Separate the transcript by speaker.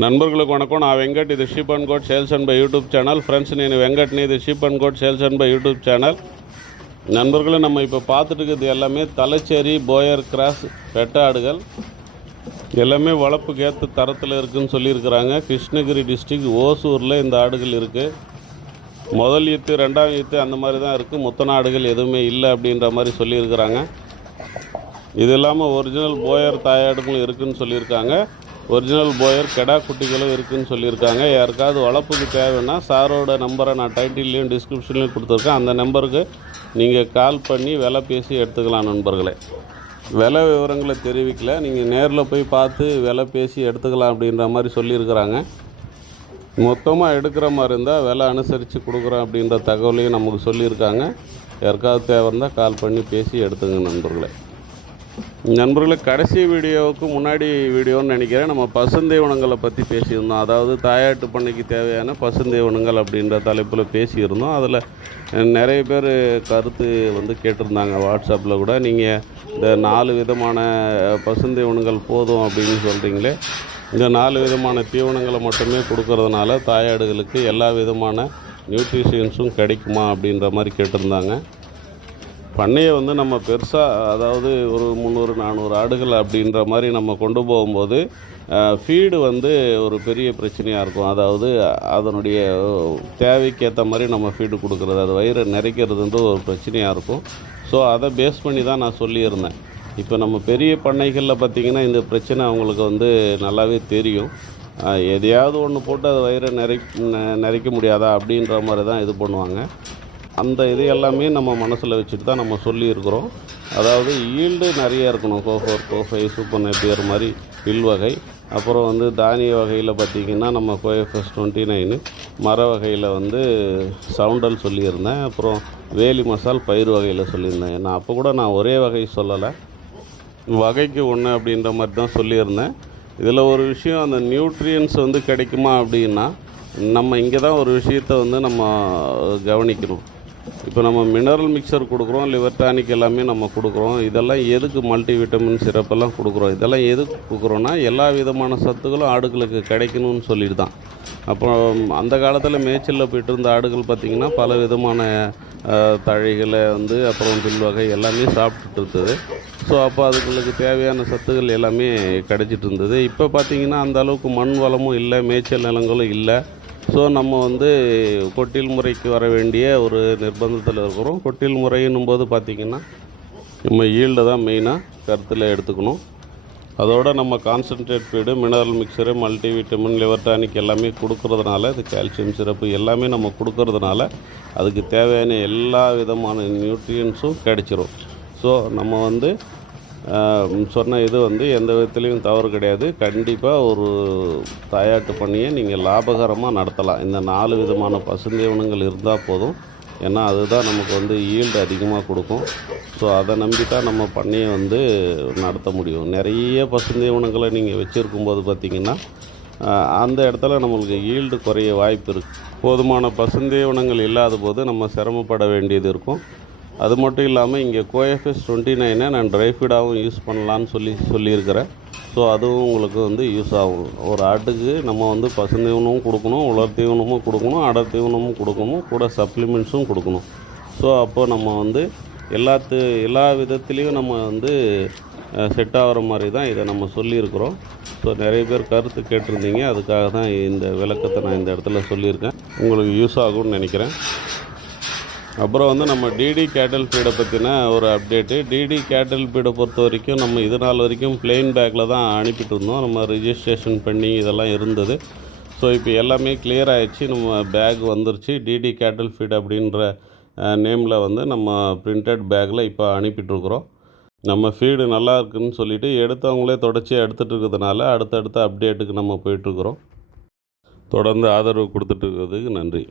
Speaker 1: నన్బర్గులకు వణకం నా వెంకట్ ఇది sheep and goat sales and buy YouTube channel friends నేను வெங்கட்னி இது sheep and goat sales and buy YouTube channel. நண்பர்களை நம்ம இப்போ பார்த்துட்டு இருக்கிறது எல்லாமே தலைச்சேரி போயர் கிராஸ் வெட்டாடுகள். எல்லாமே வளர்ப்புக்கு ஏற்ற தரத்தில் இருக்குதுன்னு சொல்லியிருக்கிறாங்க. கிருஷ்ணகிரி டிஸ்ட்ரிக் ஓசூரில் இந்த ஆடுகள் இருக்குது முதல் ஈத்து ரெண்டாம் ஈத்து அந்த மாதிரி தான் இருக்குது முத்தன ஆடுகள் எதுவுமே இல்லை அப்படின்ற மாதிரி சொல்லியிருக்கிறாங்க. இது இல்லாமல் ஒரிஜினல் போயர் தாயாடுகளும் இருக்குதுன்னு சொல்லியிருக்காங்க. ஒரிஜினல் போயர் கெடா குட்டிகளும் இருக்குதுன்னு சொல்லியிருக்காங்க. யாருக்காவது வளர்ப்புக்கு தேவைன்னா சாரோட நம்பரை நான் டைட்டில்லையும் டிஸ்கிரிப்ஷன்லையும் கொடுத்துருக்கேன். அந்த நம்பருக்கு நீங்கள் கால் பண்ணி விலை பேசி எடுத்துக்கலாம் நண்பர்களே. விலை விவரங்களை தெரிவிக்கல. நீங்கள் நேரில் போய் பார்த்து விலை பேசி எடுத்துக்கலாம் அப்படின்ற மாதிரி சொல்லியிருக்கிறாங்க. மொத்தமாக எடுக்கிற மாதிரி இருந்தால் விலை அனுசரித்து கொடுக்குறோம் அப்படின்ற தகவலையும் நமக்கு சொல்லியிருக்காங்க. யாருக்காவது தேவை இருந்தால் கால் பண்ணி பேசி எடுத்துங்க நண்பர்களே. நண்பர்களை கடைசி வீடியோவுக்கு முன்னாடி வீடியோன்னு நினைக்கிறேன். நம்ம பசுந்தீவனங்களை பற்றி பேசியிருந்தோம். அதாவது தாயாட்டு பண்ணைக்கு தேவையான பசுந்தீவனங்கள் அப்படின்ற தலைப்பில் பேசியிருந்தோம். அதில் நிறைய பேர் கருத்து வந்து கேட்டிருந்தாங்க வாட்ஸ்அப்பில் கூட. நீங்கள் இந்த நாலு விதமான பசுந்தீவனங்கள் போதும் அப்படின்னு சொல்கிறீங்களே இந்த நாலு விதமான தீவனங்களை மட்டுமே கொடுக்கறதுனால தாயாடுகளுக்கு எல்லா விதமான நியூட்ரிஷியன்ஸும் கிடைக்குமா அப்படின்ற மாதிரி கேட்டிருந்தாங்க. பண்ணையை வந்து நம்ம பெருசாக அதாவது ஒரு முந்நூறு நானூறு ஆடுகள் அப்படின்ற மாதிரி நம்ம கொண்டு போகும்போது ஃபீடு வந்து ஒரு பெரிய பிரச்சனையாக இருக்கும். அதாவது அதனுடைய தேவைக்கேற்ற மாதிரி நம்ம ஃபீடு கொடுக்குறது அது வயிறு நிறைக்கிறதுன்றது ஒரு பிரச்சனையாக இருக்கும். ஸோ அதை பேஸ் பண்ணி தான் நான் சொல்லியிருந்தேன். இப்போ நம்ம பெரிய பண்ணைகளில் பார்த்திங்கன்னா இந்த பிரச்சனை அவங்களுக்கு வந்து நல்லாவே தெரியும். எதையாவது ஒன்று போட்டு அது வயிறை நிறை நெ- நிறைக்க முடியாதா அப்படின்ற மாதிரி தான் இது பண்ணுவாங்க. அந்த இது எல்லாமே நம்ம மனசில் வச்சுட்டு தான் நம்ம சொல்லியிருக்கிறோம். அதாவது ஈல்டு நிறைய இருக்கணும். கோஃபோர் கோஃபை சூப்பர் நெப்பியர் மாதிரி பில் வகை. அப்புறம் வந்து தானிய வகையில் பார்த்திங்கன்னா நம்ம கோஎஃப்எஸ் டுவெண்ட்டி நைனு. மர வகையில் வந்து சவுண்டல் சொல்லியிருந்தேன். அப்புறம் வேலி மசால் பயிர் வகையில் சொல்லியிருந்தேன். நான் அப்போ கூட நான் ஒரே வகை சொல்லலை. வகைக்கு ஒன்று அப்படின்ற மாதிரி தான் சொல்லியிருந்தேன். இதில் ஒரு விஷயம் அந்த நியூட்ரியன்ஸ் வந்து கிடைக்குமா அப்படின்னா நம்ம இங்கே தான் ஒரு விஷயத்தை வந்து நம்ம கவனிக்கணும். இப்போ நம்ம மினரல் மிக்சர் கொடுக்குறோம் லிவர் டானிக் எல்லாமே நம்ம கொடுக்குறோம். இதெல்லாம் எதுக்கு மல்டி விட்டமின் சிறப்பெல்லாம் கொடுக்குறோம்? இதெல்லாம் எதுக்கு கொடுக்குறோன்னா எல்லா விதமான சத்துக்களும் ஆடுகளுக்கு கிடைக்கணும்னு சொல்லிட்டு தான் அப்புறம் அந்த காலத்தில் மேய்ச்சலில் போயிட்டு இருந்த ஆடுகள் பார்த்திங்கன்னா பல விதமான தழைகளை வந்து அப்புறம் பில் வகை எல்லாமே சாப்பிட்டுட்டு இருந்தது. ஸோ அப்போ அதுகளுக்கு தேவையான சத்துக்கள் எல்லாமே கிடைச்சிட்டு இருந்தது. இப்போ பார்த்திங்கன்னா அந்த அளவுக்கு மண் வளமும் இல்லை மேய்ச்சல் நிலங்களும் இல்லை. ஸோ நம்ம வந்து கொட்டில் முறைக்கு வர வேண்டிய ஒரு நிர்பந்தத்தில் இருக்கிறோம். கொட்டில் முறைன்னும் போது பார்த்திங்கன்னா நம்ம ஈல்டை தான் மெயினாக கருத்தில் எடுத்துக்கணும். அதோடு நம்ம concentrate feed mineral mixture multi vitamin liver tonic எல்லாமே கொடுக்கறதுனால இது கால்சியம் சிறப்பு எல்லாமே நம்ம கொடுக்கறதுனால அதுக்கு தேவையான எல்லா விதமான நியூட்ரியன்ஸும் கிடைச்சிரும். ஸோ நம்ம வந்து சொன்ன இது வந்து எந்த விதத்துலேயும் தவறு கிடையாது. கண்டிப்பாக ஒரு தாயாட்டு பண்ணியை நீங்கள் லாபகரமாக நடத்தலாம். இந்த நாலு விதமான பசுந்தீவனங்கள் இருந்தால் போதும். ஏன்னா அதுதான் நமக்கு வந்து ஈல்டு அதிகமாக கொடுக்கும். ஸோ அதை நம்பி தான் நம்ம பண்ணையை வந்து நடத்த முடியும். நிறைய பசுந்தீவனங்களை நீங்கள் வச்சுருக்கும்போது பார்த்திங்கன்னா அந்த இடத்துல நம்மளுக்கு ஈல்டு குறைய வாய்ப்பு இருக்குது போதுமான பசுந்தீவனங்கள் இல்லாத போது நம்ம சிரமப்பட வேண்டியது இருக்கும். அது மட்டும் இல்லாமல் இங்கே கோஎஃப்எஸ் டுவெண்ட்டி நைனை நான் ட்ரை ஃபீடாகவும் யூஸ் பண்ணலான்னு சொல்லி சொல்லியிருக்கிறேன். ஸோ அதுவும் உங்களுக்கு வந்து யூஸ் ஆகும். ஒரு ஆட்டுக்கு நம்ம வந்து பசுந்தீவனமும் கொடுக்கணும் உலர் தீவனமும் கொடுக்கணும் அடர் தீவனமும் கொடுக்கணும் கூட சப்ளிமெண்ட்ஸும் கொடுக்கணும். ஸோ அப்போ நம்ம வந்து எல்லாத்து எல்லா விதத்துலேயும் நம்ம வந்து செட் ஆகிற மாதிரி தான் இதை நம்ம சொல்லியிருக்கிறோம். ஸோ நிறைய பேர் கருத்து கேட்டிருந்தீங்க. அதுக்காக தான் இந்த விளக்கத்தை நான் இந்த இடத்துல சொல்லியிருக்கேன். உங்களுக்கு யூஸ் ஆகும்னு நினைக்கிறேன். அப்புறம் வந்து நம்ம டிடி கேட்டல் ஃபீடை பற்றின ஒரு அப்டேட்டு டிடி கேட்டல் ஃபீடை பொறுத்த வரைக்கும் நம்ம இது நாள் வரைக்கும் பிளெயின் பேக்கில் தான் அனுப்பிட்டு இருந்தோம். நம்ம ரிஜிஸ்ட்ரேஷன் பண்ணி இதெல்லாம் இருந்தது. ஸோ இப்போ எல்லாமே கிளியர் ஆகிடுச்சு நம்ம பேக் வந்துருச்சு. டிடி கேட்டல் ஃபீட் அப்படின்ற நேமில் வந்து நம்ம பிரிண்டட் பேக்கில் இப்போ அனுப்பிட்டுருக்குறோம் நம்ம ஃபீடு நல்லா இருக்குன்னு சொல்லிவிட்டு எடுத்தவங்களே தொடர்ச்சி எடுத்துகிட்டு இருக்கிறதுனால அடுத்தடுத்த அப்டேட்டுக்கு நம்ம போயிட்டுருக்குறோம் தொடர்ந்து ஆதரவு கொடுத்துட்டு இருக்கிறதுக்கு நன்றி.